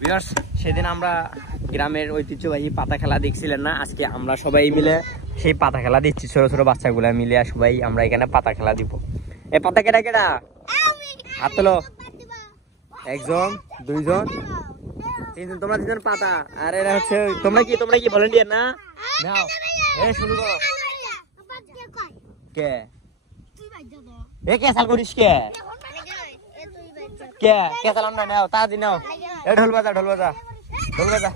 Viewers সেদিন আমরা গ্রামের ঐতিহ্যবাহী পাতা খেলা দেখছিলেন না, আজকে আমরা সবাই মিলে সেই পাতা খেলা দিচ্ছি। ছোট ছোট বাচ্চাগুলা মিলে সবাই আমরা এখানে পাতা খেলা দিব। এই পাতা কেটা কেটা হাত তোলো, একজন দুইজন তিনজন, তোমরা তিনজন পাতা। আর এরা হচ্ছে তোমরা কি ভলান্টিয়ার না? নাও এ শুরু করো। কে এ কেসাল করিস কে কে কেসাল না? নাও তাড়াতাড়ি নাও। এ ঢোল বাজা ঢোল বাজা ঢোল বাজা।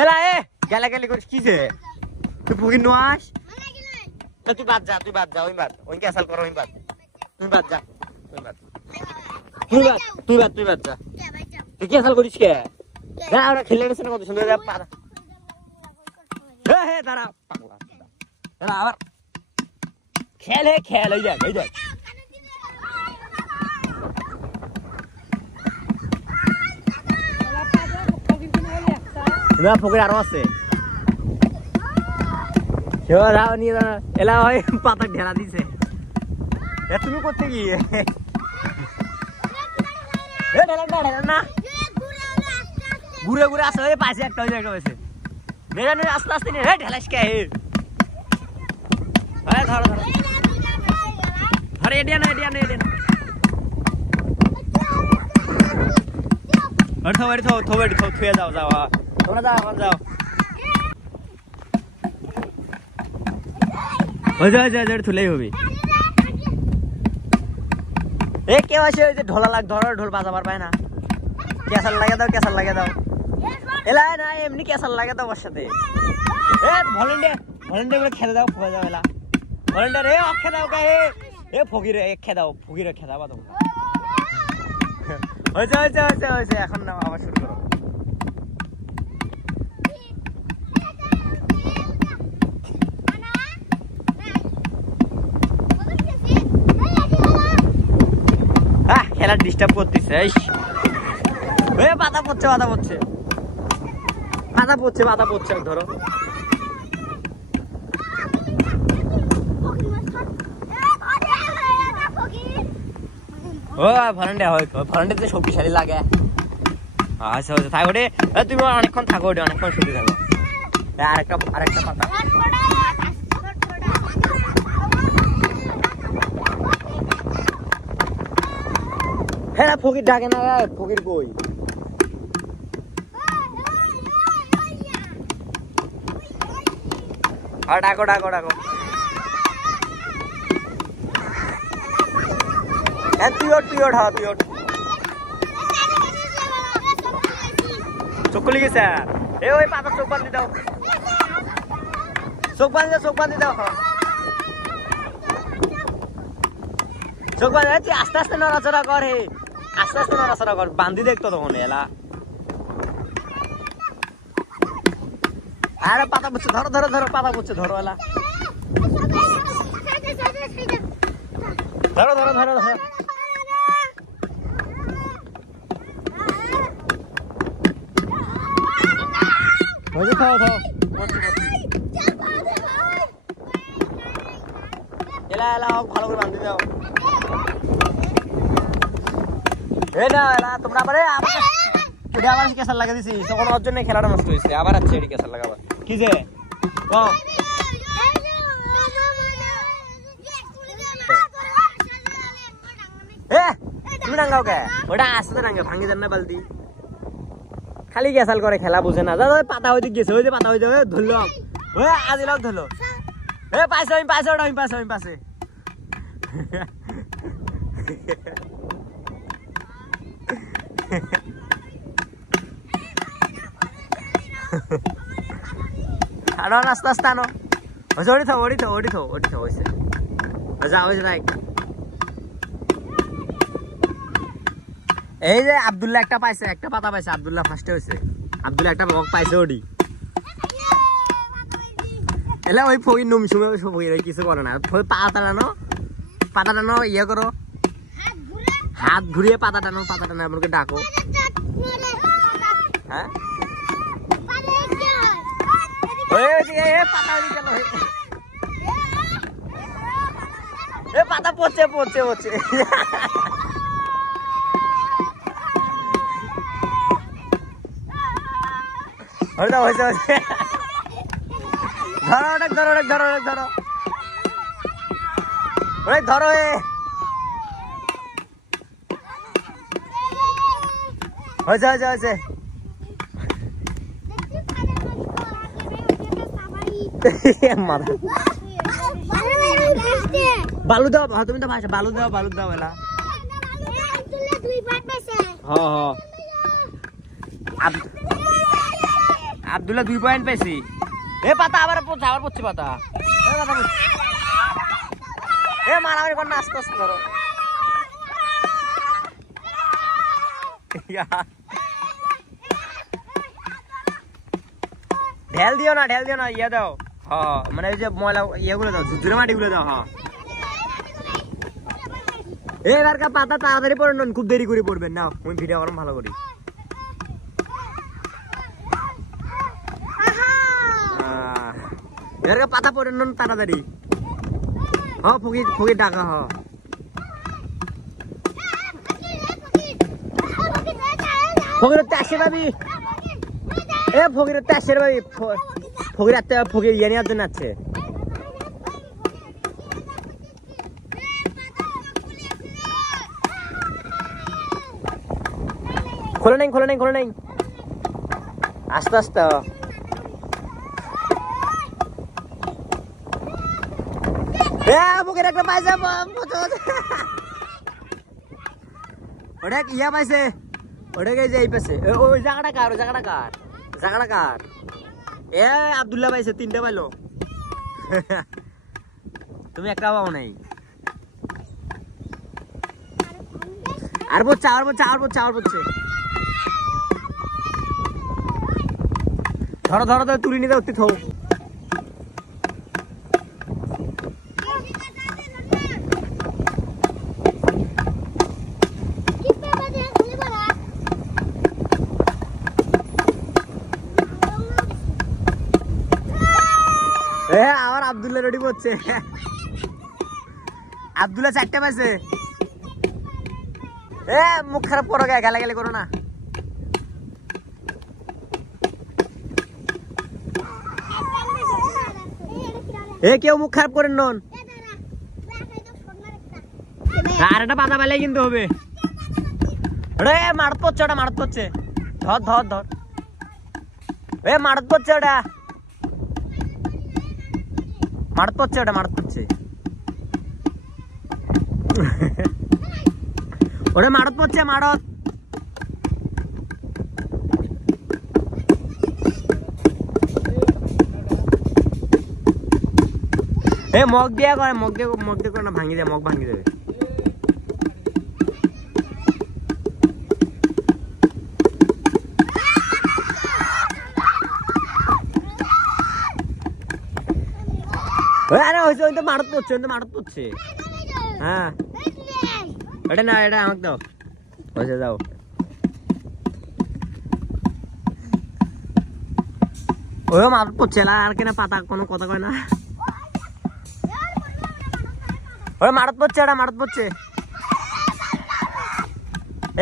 এলা এ গালাগালি করিস কিসে? তুই ফুকির নোয়াস? তুই বাদ যা ওই বাদ, ওই কেসাল করো, ওই বাদ, তুই বাদ যা, ওই বাদ, তুই বাদ যা। তুই কেসাল করিস কে? ওরা খেলে গেছে না কত সুন্দর। হে দাঁড়া পাগলা, দাঁড়া আবার খেল ওই দেখ ফকির আরো আছে। এলা হয় পাতা ঢেলা দিছে। তুমি করতে গিয়ে না ঘুরে ঘুরে আসে পাশে একটা হয়েছে আস্তে আস্তে নিয়ে ঢেলাস কে? ধরো এডিয়া না থুয়ে যাও তোমরা যাও থুলেই হবি। এ কেউ আসে ওই যে ঢোলা ঢোল বাজাবার পায় না, কেসাল লাগে দাও এলা না এমনি কেসাল লাগে দাও ওর সাথে। এ ভলেন্টিয়ার খেতে দাও, ফুয়ে যাও এলা ভলেন্টিয়ার। এ অক্ষে দাও কে? এ ফকিরে খেদাবা তোমরা। হয়েছে এখন না আবার শুরু করো। খেলা ডিস্টার্ব করতেছে। পাতা পড়ছে ধরো। ও ভলেন্টিয়ার শক্তিশালী লাগে। আচ্ছা থাকো রে, তুমি অনেকক্ষণ থাকো, অনেকক্ষণ শুধু থাকো। আরেকটা পাতা। হ্যাঁ ফকির ডাকে না, ফকির কই? আর ডাকো পিওট চোখ খুলে গেছে। এ ওই পাতা চোখ বান্ধি দাও, চোখ বান্ধি দাও। চোখ বান্ধি আস্তে আস্তে নড়াচড়া কর, বান্ধি দেখতো তখন এলা। আরে পাতা পড়ছে, ধরো পাতা পড়ছে, ধরো এলা ধরো এলা ভালো করে বান্ধি দাও। তোমরা আবার কেসাল লাগা দিছি, তখন ওর জন্য খেলাটা নষ্ট হয়েছে। আবার আছে এটি কেসাল লাগাবার কি যে তুমি ডাঙ্গাও কে? ওটা আসতে ডাঙ্গে ভাঙি যান না বালতি, খালি কেসাল করে, খেলা বুঝে না। পাতা হইতে গেছে, ওই যে পাতা হইতে ধরলাম, ওই আজিলাম ধরলো। পাইছে আমি পাশে আনো আস্তে আনো। ওড়ি থাও হয়েছে। এই যে আব্দুল্লাহ একটা পাইছে, একটা পাতা পাইছে, আব্দুল্লাহ ফার্স্টে হয়েছে। আব্দুল্লাহ একটা বক পাইছে ওডি। এলা ওই ফকির নুম সুমে ফকির কিছু করে না। পাতা টানো ইয়ে করো, হাত ঘুরিয়ে পাতা টানো এমনকি ডাকো। হ্যাঁ পাতা এ পাতা পড়ছে পড়ছে পড়ছে হয়েছে হয়েছে হয়েছে ধরো অনেক ধরো অনেক ধরো অনেক ধরো অনেক ধরো হয়েছে হয়েছে হয়েছে বালু দাও তুমি তো ভাষা বালু দাও এলা আব্দুল্লাহ 2 পয়েন্ট পেয়েছি এ পাতা আবার পড়ছে পাতা এ মারামারি কর না আস্তে আস্তে ধরো ঢেল দিও না ইয়ে দাও হ্যাঁ মানে ওই যে ময়লা ইয়েগুলো দাও ঝুরঝুরে মাটিগুলো দাও হ্যাঁ এবার পাতা তাড়াতাড়ি পড়ে নন খুব দেরি করে পড়বেন না আমি ভিডিও করলাম ভালো করি এবার পাতা পড়ে নন তাড়াতাড়ি হ্যাঁ ফকির ডাকা হ্যাঁ ফকির আসে ভাবি এ ফকির আসে ভাবি ফকির ইয়ে নেওয়ার জন্য আছে খোলে নেই আস্তে আস্তে ফকির একটা পাইছে ওটা ইয়া পাইছে ওটাকে যে এই পাশে ওই জায়গাটা কার এ আব্দুল্লাহ পাইছে 3টা পাইলো তুমি একটা পাও নাই আর পড়ছে ধরো তুলি নিতে উঠতে থাও আমার আব্দুল্লাহ রেডি করছে আব্দুল্লাহ 4টা পাইছে এ মুখ খারাপ করো গালাগালি করো না এ কেউ মুখ খারাপ করেন নন আর একটা পাতা পাইলে কিন্তু হবে মারত পড়ছে ধর এ মারত পড়ছে ওটা মারত পড়ছে ওরে মারত পড়ছে এ মগ দিয়ে করে না ভাঙি দেবে মগ ভাঙি দেবে আরে হয়েছে ওই তো মারত পড়ছে হ্যাঁ এটা না এটা আমাকে দাও হয়েছে দাও ওই মারত পড়ছে আর কেনা পাতা কোনো কথা কয় না ওই মারত পড়ছে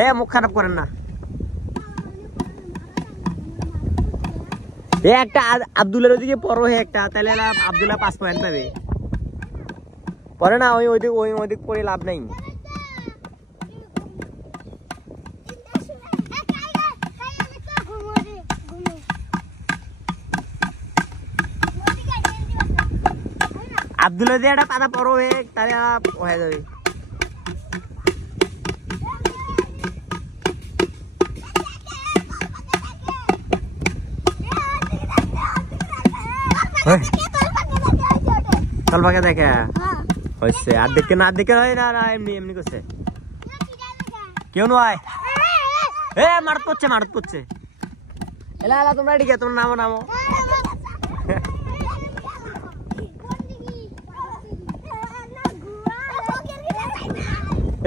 এ মুখ খারাপ করেন না এ একটা আব্দুল্লাহর ওদিকে পড়ো একটা তাহলে আব্দুল্লাহ 5 পয়েন্ট পাবে পরে না ওইদিক পড়ে লাভ নাই আব্দুল্লাহ দিয়ে একটা পাতা পড়ো তাহলে হয়ে যাবে তলবাকে দেখে হচ্ছে আর দেখে না এমনি করছে কেউ নয় এ মারত পড়ছে এলা তোমরা এদিকে তোমরা নামো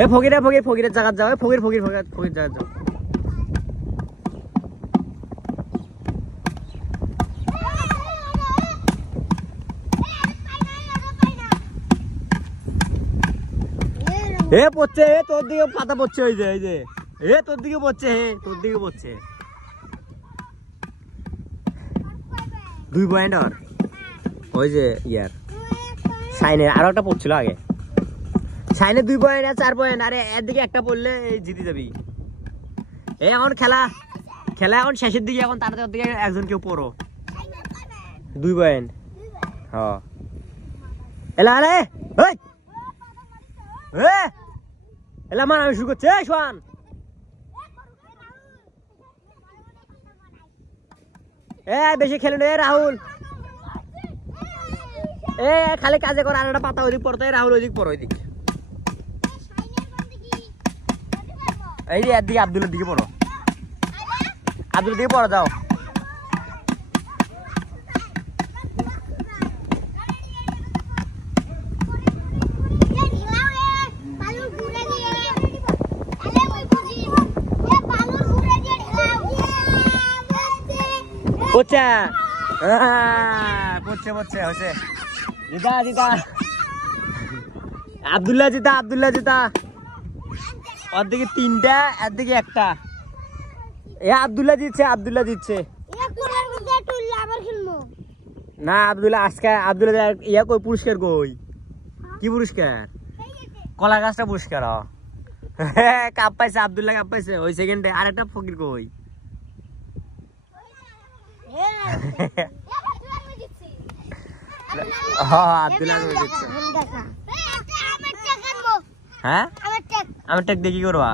এ ফকিরের জায়গা যাও ফকির জায়গা যাও এ পড়ছে, এ তোর দিকে পাতা পড়ছে, ওই যে এই যে এ তোর দিকে পড়ছে, হে তোর দিকে পড়ছে। 2 পয়েন্ট আর ওই যে ইয়ার সাইনের আরো একটা পড়ছিল আগে। সাইনে 2 পয়েন্ট আর 4 পয়েন্ট, আরে এর দিকে একটা পড়লে জিতে যাবি। এই এখন খেলা এখন শেষের দিকে, এখন তার দিকে একজন কেউ পড়ো। 2 পয়েন্ট। হ্যাঁ এলা আরে ওই এ এলা মান আমি শুরু করছি। এই শোন, এ বেশি খেলে নে রাহুল, এ খালি কাজে কর। আর একটা পাতা ওইদিক পড়তো, রাহুল ওইদিক পড়ো, ওইদিক এই যে একদিকে আব্দুলের দিকে পড়ো, আব্দুলের দিকে পড়ো যাও। পড়ছে পড়ছে পড়ছে হয়েছে। জিতা জিতা আব্দুল্লাহ জিতা, আব্দুল্লাহ জিতা। ওর দিকে 3টা, এর দিকে 1টা। এ আব্দুল্লাহ জিতছে, আব্দুল্লাহ জিতছে। না আব্দুল্লাহ আজকে, আব্দুল্লাহ ইয়া কই পুরস্কার কই? কি পুরস্কার? কলা গাছটা পুরস্কার। কাপ পাইছে, আব্দুল্লাহ কাপ পাইছে ওই সেকেন্ডে। আরেকটা ফকির কই? হ্যাঁ আমি টেক দেখি করবা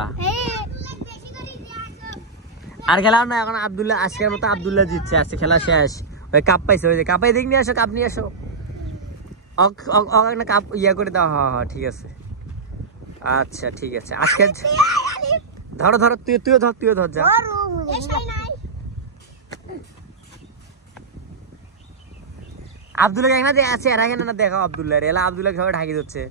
আর খেলা না এখন। আব্দুল্লাহ আজকের মতো আব্দুল্লাহ জিতছে, আজকে খেলা শেষ। ওই কাপ পাইছে, ওই যে কাপাই দিক নিয়ে আসো, কাপ নিয়ে আসো। একটা কাপ ইয়া করে দাও। হ্যাঁ হ্যাঁ ঠিক আছে, আচ্ছা ঠিক আছে। আজকে ধরো ধরো, তুইও ধর যা। আব্দুল্লাহ না আছে, এর আগে না দেখাও আব্দুল্লাহ। এলা আব্দুল্লাহ সবাই ঢাকি দিচ্ছে।